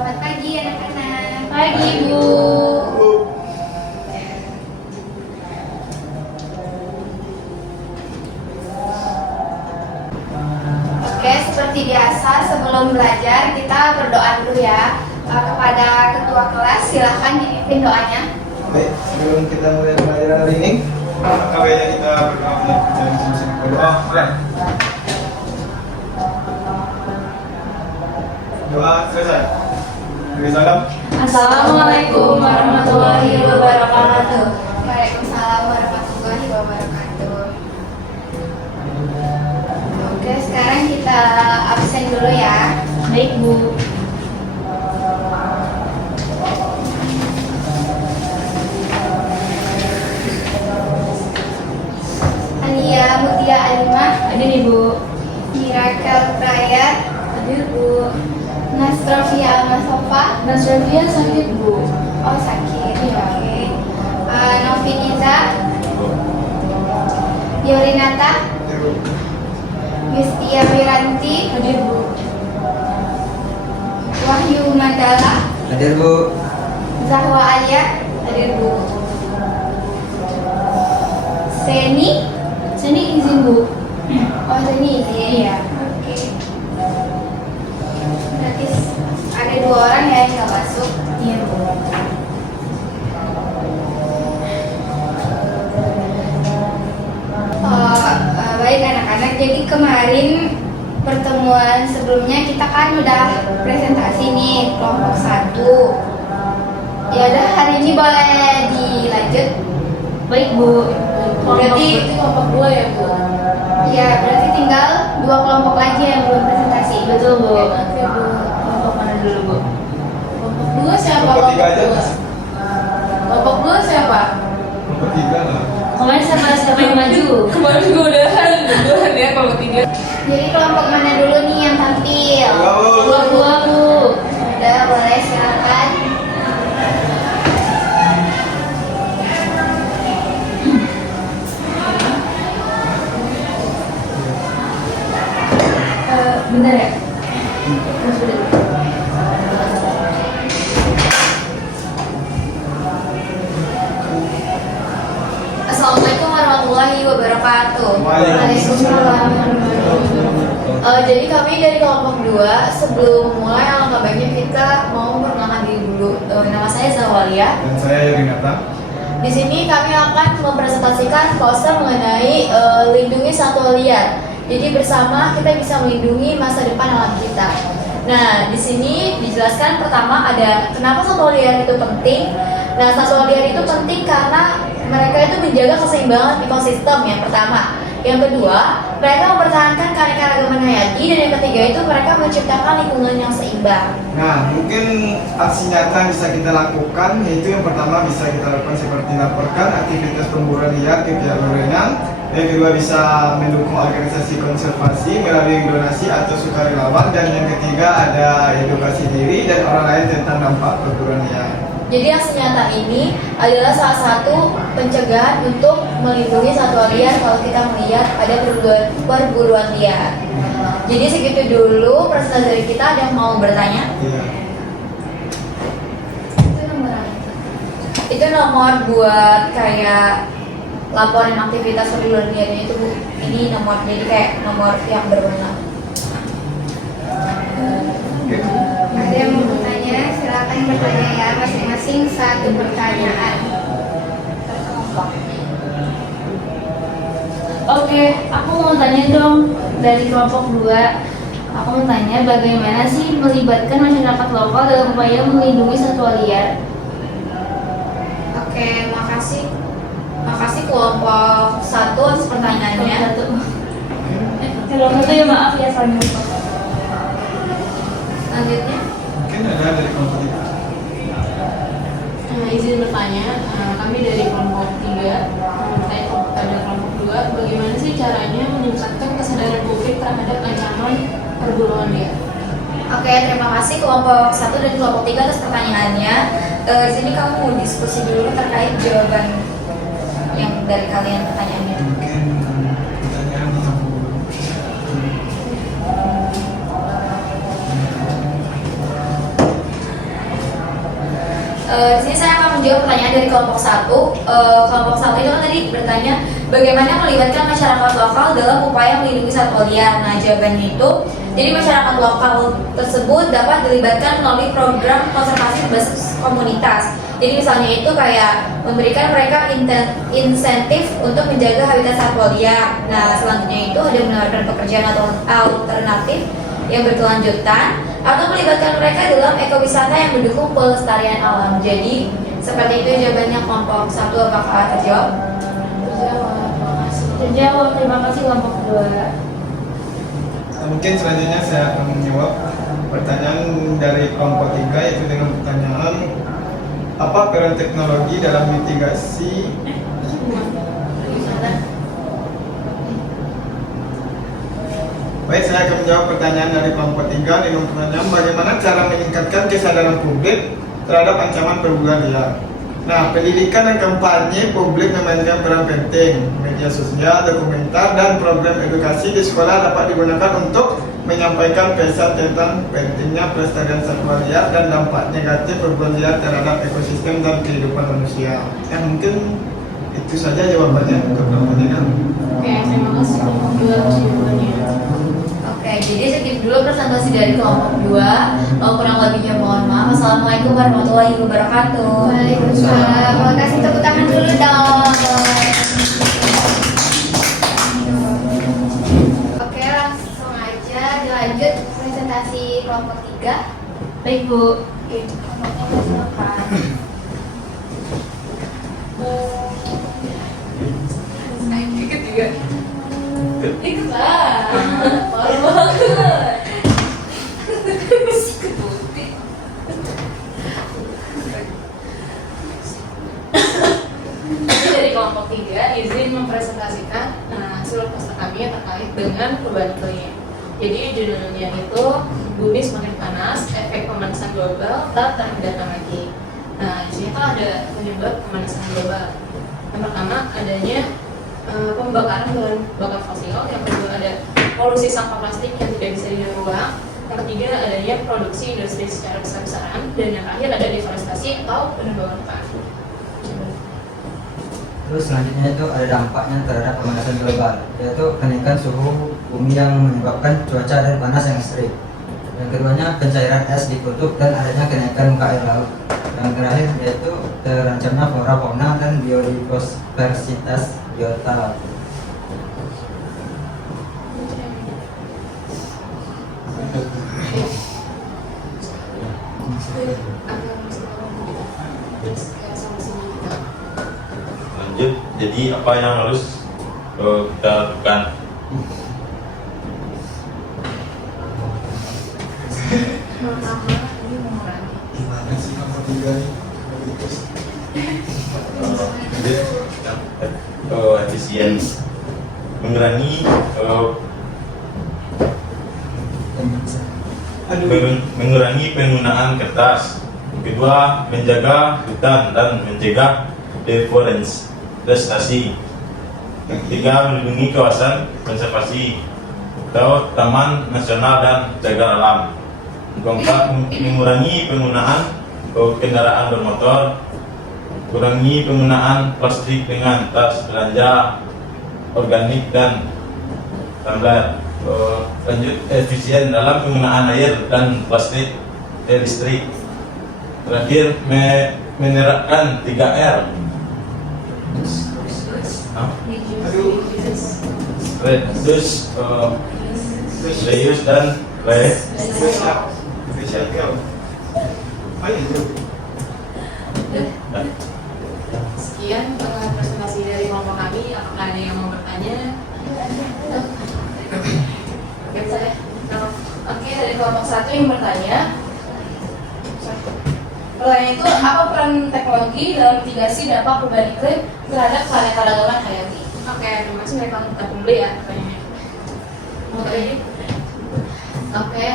Selamat pagi anak-anak. Pagi, Bu. Oke, seperti biasa sebelum belajar kita berdoa dulu ya. Kepada ketua kelas silahkan dipimpin doanya. Baik, sebelum kita mulai pelajaran hari ini, baiknya kita berdoa dan masing-masing berdoa. Doa selesai. Beri salam. Assalamualaikum warahmatullahi wabarakatuh. Waalaikumsalam warahmatullahi wabarakatuh. Oke, sekarang kita absen dulu ya. Baik, Bu. Ania Mutia Alimah, Hadir, Ibu. Mirakel Prayat, Hadir, Bu. Nasrofia Almasofa. Nasrafia sakit, Bu. Oh, sakit. Iya. Oke. Noviniza, Yorinata, Yustia Wiranti, Hadir, Bu. Wahyu Mandala, Hadir, Bu. Zahwa Alia, Hadir, Bu. Seni. Sini izin, Bu. Oh, Seni izin. Iya. Oke. Berarti ada 2 orang ya yang nggak masuk. Iya, Bu. Baik anak-anak, jadi kemarin pertemuan sebelumnya kita kan udah presentasi nih kelompok 1. Ya udah, hari ini boleh dilanjut. Baik, Bu. Berarti itu kelompok 2 ya, Bu? Ya, berarti tinggal 2 kelompok lagi yang belum presentasi. Betul, Bu. Oke, Bu. Kelompok mana dulu, Bu? Kelompok 2 siapa? Kelompok 3 aja. Kelompok 2 siapa? Kelompok 3 lah. Kemarin siapa yang maju? Kemarin juga udahan ya kelompok 3. Jadi kelompok mana dulu nih yang tampil? Dua, Bu. Udah, boleh silakan. Bentar ya? Mas, udah. Assalamualaikum warahmatullahi wabarakatuh. Waalaikumsalam. Jadi kami dari kelompok 2 sebelum mulai alangkah baiknya kita mau perkenalkan diri dulu. Nama saya Zawalia. Dan saya Yorinata. Di sini kami akan mempresentasikan poster mengenai lindungi satwa liar. Jadi bersama kita bisa melindungi masa depan alam kita. Nah, di sini dijelaskan pertama ada kenapa satwa liar itu penting. Nah, satwa liar itu penting karena mereka itu menjaga keseimbangan ekosistem yang pertama. Yang kedua, mereka mempertahankan keanekaragaman hayati, dan yang ketiga itu mereka menciptakan lingkungan yang seimbang. Nah, mungkin aksi nyata yang bisa kita lakukan yaitu yang pertama bisa kita lakukan seperti laporkan aktivitas pemburuan liar ke pihak berwenang. Yang kedua bisa mendukung organisasi konservasi melalui donasi atau sukarelawan, dan yang ketiga ada edukasi diri dan orang lain tentang dampak perburuan liar. Jadi aksi nyata ini adalah salah satu pencegahan untuk melindungi satwa liar kalau kita melihat ada perburuan liar. Jadi segitu dulu presentasi dari kita. Ada yang mau bertanya? Iya. Itu nomor apa? Itu nomor buat kayak laporan aktivitas perburuan liarnya itu, Bu. Ini nomor, jadi kayak nomor yang berwenang. Ada yang mau bertanya? Silakan bertanya ya, masing-masing 1 pertanyaan. Oke, aku mau tanya dong dari kelompok 2. Aku mau tanya bagaimana sih melibatkan masyarakat lokal dalam upaya melindungi satwa liar? Oke, makasih. Makasih kelompok 1 atas pertanyaannya. Kelompok 1 ya, maaf ya, saling lupa. Selanjutnya, Mungkin ada dari kelompok 3. Izin bertanya, kami dari kelompok 3 bertanya kepada kelompok 2, bagaimana sih caranya meningkatkan kesadaran publik terhadap ancaman perburuan liar? oke, terima kasih kelompok 1 dan kelompok 3 atas pertanyaannya. Di sini kamu mau diskusi dulu terkait jawaban yang dari kalian pertanyaannya. Mungkin pertanyaan yang Di sini saya akan menjawab pertanyaan dari kelompok 1. Kelompok 1 itu kan tadi bertanya bagaimana melibatkan masyarakat lokal dalam upaya melindungi satwa liar. Nah, jawabannya itu, jadi masyarakat lokal tersebut dapat dilibatkan melalui program konservasi berbasis komunitas. Jadi misalnya itu kayak memberikan mereka insentif untuk menjaga habitat satwa liar. Nah, selanjutnya itu ada menawarkan pekerjaan atau alternatif yang berkelanjutan atau melibatkan mereka dalam ekowisata yang mendukung pelestarian alam. Jadi seperti itu jawabannya kelompok 1. Apakah terjawab? Terjawab. Terima kasih kelompok 2. Nah, mungkin selanjutnya saya akan menjawab pertanyaan dari kelompok 3, yaitu dengan pertanyaan apa peran teknologi dalam mitigasi Baik, saya akan menjawab pertanyaan dari kelompok 3 dengan pertanyaan bagaimana cara meningkatkan kesadaran publik terhadap ancaman perburuan liar. Nah, pendidikan dan kampanye publik memainkan peran penting. Media sosial, dokumenter, dan program edukasi di sekolah dapat digunakan untuk menyampaikan pesan tentang pentingnya pelestarian satwa liar dan dampak negatif perburuan liar terhadap ekosistem dan kehidupan manusia. Yang mungkin itu saja jawabannya untuk pertanyaan. Oke, terima kasih kelompok 2 atas jawabannya. Oke, jadi segitu dulu presentasi dari kelompok 2. Kurang lebihnya mohon maaf. Assalamualaikum warahmatullahi wabarakatuh. Waalaikumsalam. Terima kasih, tepuk tangan dulu dong. Oke, langsung aja dilanjut presentasi kelompok 3. Baik, Bu. Oke, kelompok 3 silakan. Ikut juga. Ikutlah. Malu banget. Dari kelompok 3 izin mempresentasikan hasil poster kami terkait dengan perubahan iklim. Jadi judulnya itu bumi semakin panas, efek pemanasan global tak terhindarkan lagi. Nah, di sini tuh ada penyebab pemanasan global. Yang pertama adanya pembakaran bahan bakar fosil, yang kedua ada polusi sampah plastik yang tidak bisa didaur ulang, yang ketiga adanya produksi industri secara besar-besaran, dan yang terakhir ada deforestasi atau penebangan hutan. Terus selanjutnya itu ada dampaknya terhadap pemanasan global, yaitu kenaikan suhu bumi yang menyebabkan cuaca dan panas yang ekstrim. Yang keduanya pencairan es di kutub dan adanya kenaikan muka air laut. Yang terakhir yaitu terancamnya flora fauna dan biodiversitas biota laut. Lanjut, jadi apa yang harus kita lakukan? Gimana sih kelompok 3 nih? Efisien, mengurangi mengurangi penggunaan kertas. Kedua, menjaga hutan dan mencegah deforestasi. Yang ketiga, melindungi kawasan konservasi atau taman nasional dan cagar alam. Yang keempat, mengurangi penggunaan kendaraan bermotor, kurangi penggunaan plastik dengan tas belanja organik dan tumbler. Lanjut, efisien dalam penggunaan air dan plastik listrik. Terakhir, menerapkan 3R. Reduce, reuse dan Recycle. Ayo. Sekian presentasi dari kelompok kami. Apakah ada yang mau bertanya? Oke, dari kelompok 1 yang bertanya. Pertanyaan itu, apa peran teknologi dalam mitigasi dampak perubahan iklim terhadap keanekaragaman hayati? Oke, terima kasih dari kelompok kumpul ya pertanyaannya. Oke,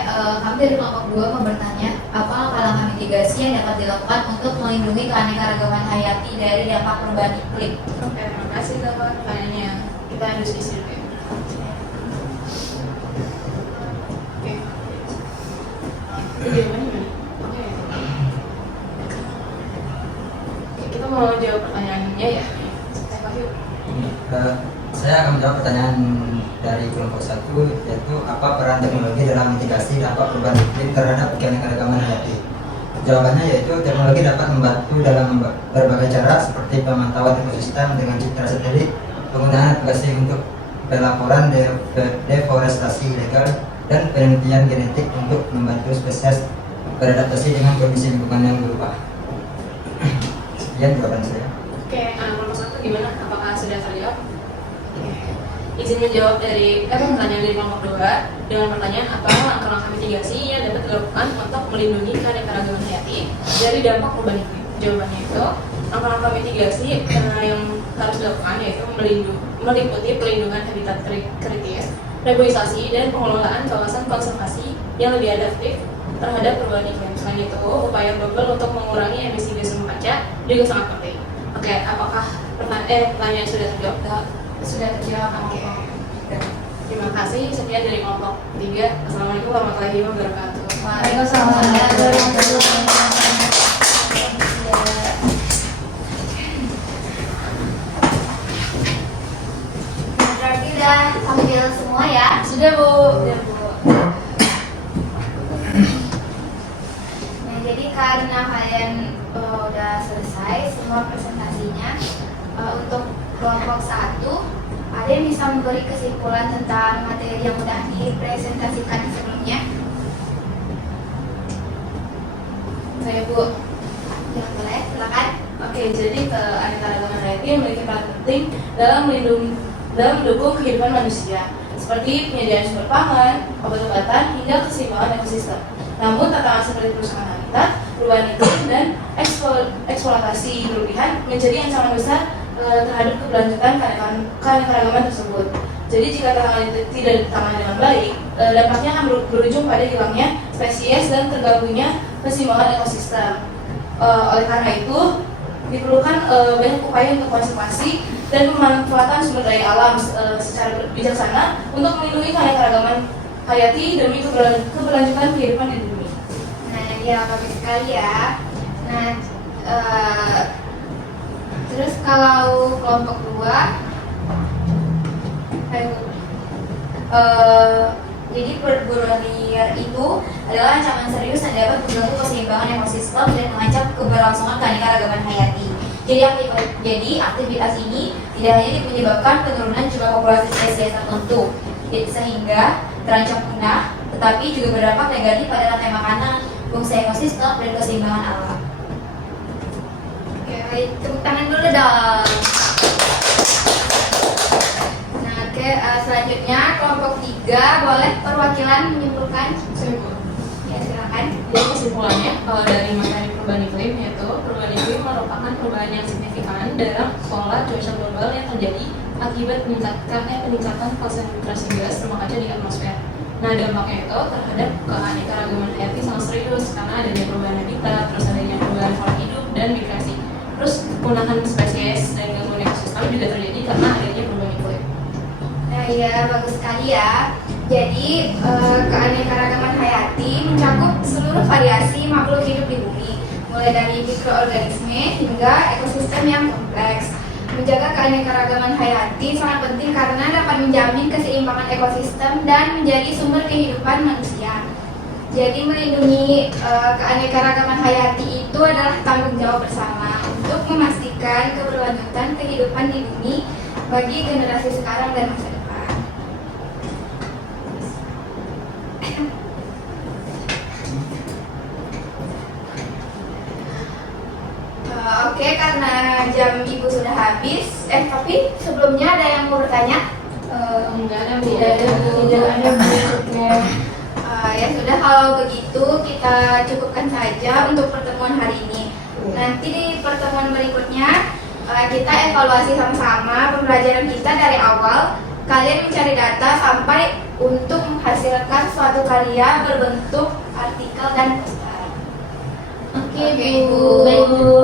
kami dari kelompok 2 mau bertanya, apa langkah mitigasi yang dapat dilakukan untuk melindungi keanekaragaman hayati dari dampak perubahan iklim? Oke, terima kasih untuk pertanyaannya. Kita diskusi dulu ya. Oke. Itu jawabannya gimana? Oke. umumnya ya. Saya Wahyu. Saya akan menjawab pertanyaan dari kelompok 1, yaitu apa peran teknologi dalam mitigasi dampak perubahan iklim terhadap keanekaragaman hayati. Jawabannya yaitu teknologi dapat membantu dalam berbagai cara seperti pemantauan ekosistem dengan citra satelit, penggunaan aplikasi untuk pelaporan deforestasi ilegal, dan penelitian genetik untuk membantu spesies beradaptasi dengan kondisi lingkungan yang berubah. Sekian jawaban saya. Oke, nomor 1 gimana? Apakah sudah terjawab? Oke. Izin menjawab dari pertanyaan dari kelompok 2 dengan pertanyaan apa langkah-langkah mitigasi yang dapat dilakukan untuk melindungi keanekaragaman hayati dari dampak perubahan iklim. Jawabannya itu langkah-langkah mitigasi yang harus dilakukan yaitu meliputi pelindungan habitat kritis, reboisasi, dan pengelolaan kawasan konservasi yang lebih adaptif terhadap perubahan iklim. Selain itu, upaya global untuk mengurangi emisi gas rumah kaca juga sangat penting. Oke, apakah pertanyaan sudah terjawab? Sudah terjawab. Oke. Terima kasih. Sekian dari kelompok 3. Assalamualaikum warahmatullahi wabarakatuh. Waalaikumsalam warahmatullahi wabarakatuh. Berarti udah tampil semua ya? Sudah Bu. Nah, jadi karena kalian udah selesai semua presentasinya, untuk kelompok 1, ada yang bisa memberi kesimpulan tentang materi yang udah dipresentasikan sebelumnya? Saya Bu. Ya boleh, silakan. Oke, jadi keanekaragaman hayati memiliki peran penting dalam mendukung kehidupan manusia, seperti penyediaan sumber pangan, obat-obatan, hingga keseimbangan ekosistem. Namun, tantangan seperti kerusakan habitat, perubahan iklim, dan eksploitasi berlebihan menjadi ancaman besar terhadap keberlanjutan keanekaragaman tersebut. Jadi, jika tantangan itu tidak ditangani dengan baik, dampaknya akan berujung pada hilangnya spesies dan terganggunya keseimbangan ekosistem. Oleh karena itu, diperlukan banyak upaya untuk konservasi dan pemanfaatan sumber daya alam secara bijaksana untuk melindungi keanekaragaman hayati demi keberlanjutan kehidupan di bumi. Nah, ya bagus sekali ya. Nah, terus kalau kelompok 2, jadi perburuan liar itu adalah ancaman serius yang dapat mengganggu keseimbangan ekosistem dan mengancam keberlangsungan keanekaragaman hayati. Jadi aktivitas ini tidak hanya menyebabkan penurunan jumlah populasi spesies tertentu, sehingga terancam punah, tetapi juga berdampak negatif pada rantai makanan, fungsi ekosistem, dan keseimbangan alam. Oke, baik, tepuk tangan dulu dong. Nah, oke, selanjutnya kelompok 3 boleh perwakilan menyimpulkan. Ya, silakan. Jadi kesimpulannya dari materi perubahan iklim yaitu perubahan iklim merupakan perubahan yang signifikan dalam pola cuaca global yang terjadi akibat peningkatan konsentrasi gas rumah kaca di atmosfer. Nah, dampaknya itu terhadap keanekaragaman hayati sangat serius karena adanya perubahan habitat, terus adanya perubahan pola hidup dan migrasi. Terus kepunahan spesies dan gangguan ekosistem juga terjadi karena adanya perubahan iklim. Nah, iya, bagus sekali ya. Jadi, keanekaragaman hayati mencakup seluruh variasi makhluk hidup di bumi, mulai dari mikroorganisme hingga ekosistem yang kompleks. Menjaga keanekaragaman hayati sangat penting karena dapat menjamin keseimbangan ekosistem dan menjadi sumber kehidupan manusia. Jadi melindungi keanekaragaman hayati itu adalah tanggung jawab bersama untuk memastikan keberlanjutan kehidupan di bumi bagi generasi sekarang dan masa depan. Oke, karena jam ibu sudah habis. Tapi sebelumnya ada yang mau bertanya? Enggak ada Bu. Tidak ada Bu. Oke. Ya sudah, kalau begitu kita cukupkan saja untuk pertemuan hari ini. Nanti di pertemuan berikutnya kita evaluasi sama-sama pembelajaran kita dari awal. Kalian mencari data sampai untuk menghasilkan suatu karya berbentuk artikel dan poster. Oke, Bu. Baik Bu.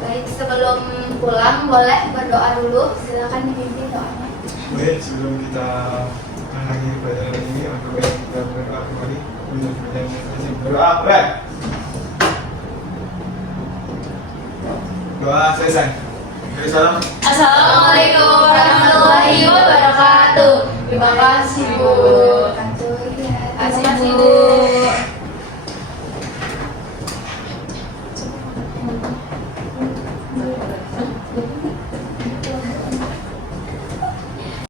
Baik, sebelum pulang boleh berdoa dulu. Silakan dipimpin doanya. Baik, sebelum kita mengakhiri pelajaran ini, aku baik kita berdoa kembali untuk berdoa. Doa selesai. Jadi salam. Assalamualaikum warahmatullahi wabarakatuh. Terima kasih Bu. Kantor ya. Terima kasih Bu.